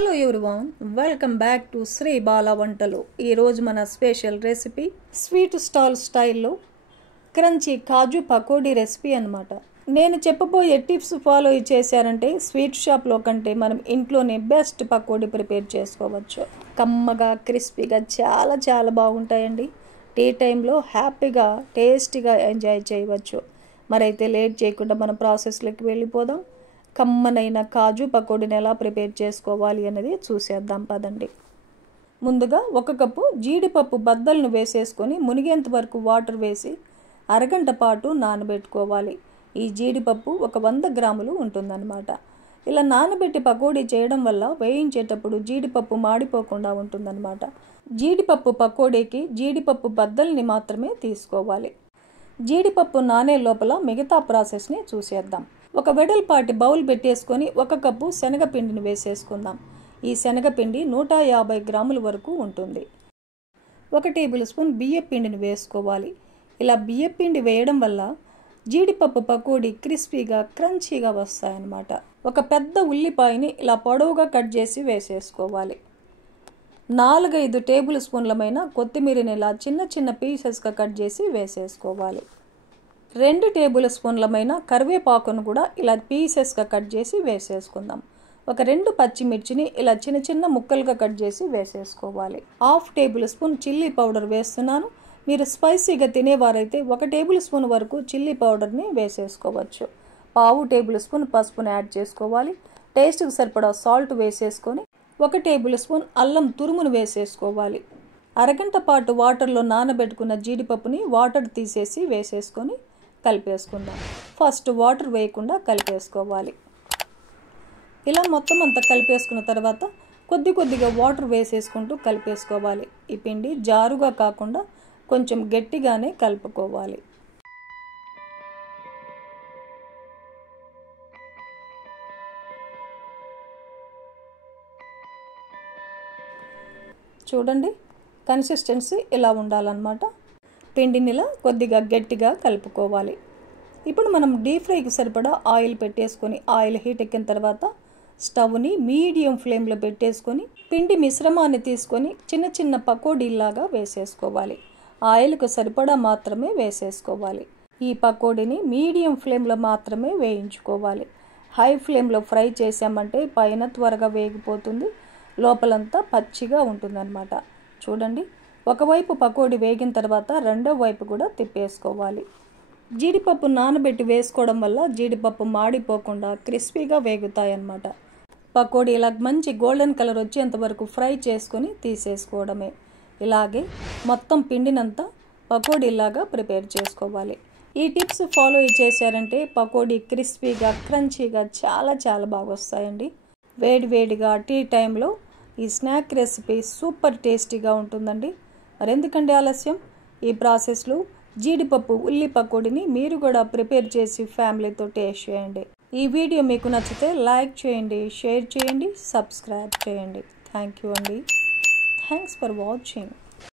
Hello everyone, welcome back to Sri Bala వంటలు. ఈరోజు మన స్పెషల్ రెసిపీ స్వీట్ స్టాల్ స్టైల్లో క్రంచీ కాజు పకోడీ రెసిపీ అన్నమాట. నేను చెప్పబోయే టిప్స్ ఫాలో చేశారంటే స్వీట్ షాప్లో కంటే మనం ఇంట్లోనే బెస్ట్ పకోడీ ప్రిపేర్ చేసుకోవచ్చు. కమ్మగా క్రిస్పీగా చాలా చాలా బాగుంటాయండి. టీ టైంలో హ్యాపీగా టేస్టీగా ఎంజాయ్ చేయవచ్చు. మరైతే లేట్ చేయకుండా మనం ప్రాసెస్లోకి వెళ్ళిపోదాం. కమ్మనైన కాజు పకోడీని ఎలా ప్రిపేర్ చేసుకోవాలి అనేది చూసేద్దాం పదండి. ముందుగా 1 కప్పు జీడిపప్పు బద్దలను వేసేసుకొని మునిగేంత వరకు వాటర్ వేసి అరగంట పాటు నానబెట్టుకోవాలి. ఈ జీడిపప్పు ఒక 100 గ్రాములు ఉంటుందన్నమాట. ఇలా నానబెట్టి పకోడీ చేయడం వల్ల వేయించేటప్పుడు జీడిపప్పు మాడిపోకుండా ఉంటుందన్నమాట. జీడిపప్పు పకోడీకి జీడిపప్పు బద్దల్ని మాత్రమే తీసుకోవాలి. జీడిపప్పు నానే లోపల మిగతా ప్రాసెస్ని చూసేద్దాం. ఒక వెడల్పాటి బౌల్ పెట్టేసుకొని 1 కప్పు శనగపిండిని వేసేసుకుందాం. ఈ శనగపిండి 150 గ్రాముల వరకు ఉంటుంది. 1 టేబుల్ స్పూన్ బియ్యపిండిని వేసుకోవాలి. ఇలా బియ్యపిండి వేయడం వల్ల జీడిపప్పు పకోడీ క్రిస్పీగా క్రంచీగా వస్తాయన్నమాట. ఒక పెద్ద ఉల్లిపాయని ఇలా పొడవుగా కట్ చేసి వేసేసుకోవాలి. 4-5 టేబుల్ స్పూన్లమైన కొత్తిమీరని ఇలా చిన్న చిన్న పీసెస్గా కట్ చేసి వేసేసుకోవాలి. 2 టేబుల్ స్పూన్లమైన కరివేపాకును కూడా ఇలా పీసెస్గా కట్ చేసి వేసేసుకుందాం. ఒక 2 పచ్చిమిర్చిని ఇలా చిన్న చిన్న ముక్కలుగా కట్ చేసి వేసేసుకోవాలి. 1/2 టేబుల్ స్పూన్ చిల్లీ పౌడర్ వేస్తున్నాను. మీరు స్పైసీగా తినేవారైతే 1 టేబుల్ స్పూన్ వరకు చిల్లీ పౌడర్ని వేసేసుకోవచ్చు. 1/2 టేబుల్ స్పూన్ పసుపుని యాడ్ చేసుకోవాలి. టేస్ట్కి సరిపడా సాల్ట్ వేసేసుకొని 1 టేబుల్ స్పూన్ అల్లం తురుమును వేసేసుకోవాలి. అరగంట పాటు వాటర్లో నానబెట్టుకున్న జీడిపప్పుని వాటర్ తీసేసి వేసేసుకొని కలిపేసుకుందాం. ఫస్ట్ వాటర్ వేయకుండా కలిపేసుకోవాలి. ఇలా మొత్తం అంతా కలిపేసుకున్న తర్వాత కొద్దిగా వాటర్ వేసేసుకుంటూ కలిపేసుకోవాలి. ఈ పిండి జారుగా కాకుండా కొంచెం గట్టిగానే కలుపుకోవాలి. చూడండి, కన్సిస్టెన్సీ ఇలా ఉండాలన్నమాట. పిండిని ఇలా కొద్దిగా గట్టిగా కలుపుకోవాలి. ఇప్పుడు మనం డీప్ ఫ్రైకి సరిపడా ఆయిల్ పెట్టేసుకొని ఆయిల్ హీట్ ఎక్కిన తర్వాత స్టవ్ని మీడియం ఫ్లేమ్లో పెట్టేసుకొని పిండి మిశ్రమాన్ని తీసుకొని చిన్న చిన్న పకోడీలాగా వేసేసుకోవాలి. ఆయిల్కు సరిపడా మాత్రమే వేసేసుకోవాలి. ఈ పకోడీని మీడియం ఫ్లేమ్లో మాత్రమే వేయించుకోవాలి. హై ఫ్లేమ్లో ఫ్రై చేసామంటే పైన త్వరగా వేగిపోతుంది, లోపలంతా పచ్చిగా ఉంటుందన్నమాట. చూడండి, ఒకవైపు పకోడీ వేగిన తర్వాత రెండో వైపు కూడా తిప్పేసుకోవాలి. జీడిపప్పు నానబెట్టి వేసుకోవడం వల్ల జీడిపప్పు మాడిపోకుండా క్రిస్పీగా వేగుతాయన్నమాట. పకోడీ ఇలా మంచి గోల్డెన్ కలర్ వచ్చేంత వరకు ఫ్రై చేసుకొని తీసేసుకోవడమే. ఇలాగే మొత్తం పిండినంతా పకోడీలాగా ప్రిపేర్ చేసుకోవాలి. ఈ టిప్స్ ఫాలో చేశారంటే పకోడీ క్రిస్పీగా క్రంచీగా చాలా చాలా బాగా వస్తాయండి. వేడివేడిగా టీ టైంలో ఈ స్నాక్ రెసిపీ సూపర్ టేస్టీగా ఉంటుందండి. మరెందుకంటే ఆలస్యం, ఈ ప్రాసెస్లో జీడిపప్పు ఉల్లి పకోడీని మీరు కూడా ప్రిపేర్ చేసి ఫ్యామిలీతో టేస్ట్ చేయండి. ఈ వీడియో మీకు నచ్చితే లైక్ చేయండి, షేర్ చేయండి, సబ్స్క్రైబ్ చేయండి. థ్యాంక్ యూ అండి. Thanks for watching.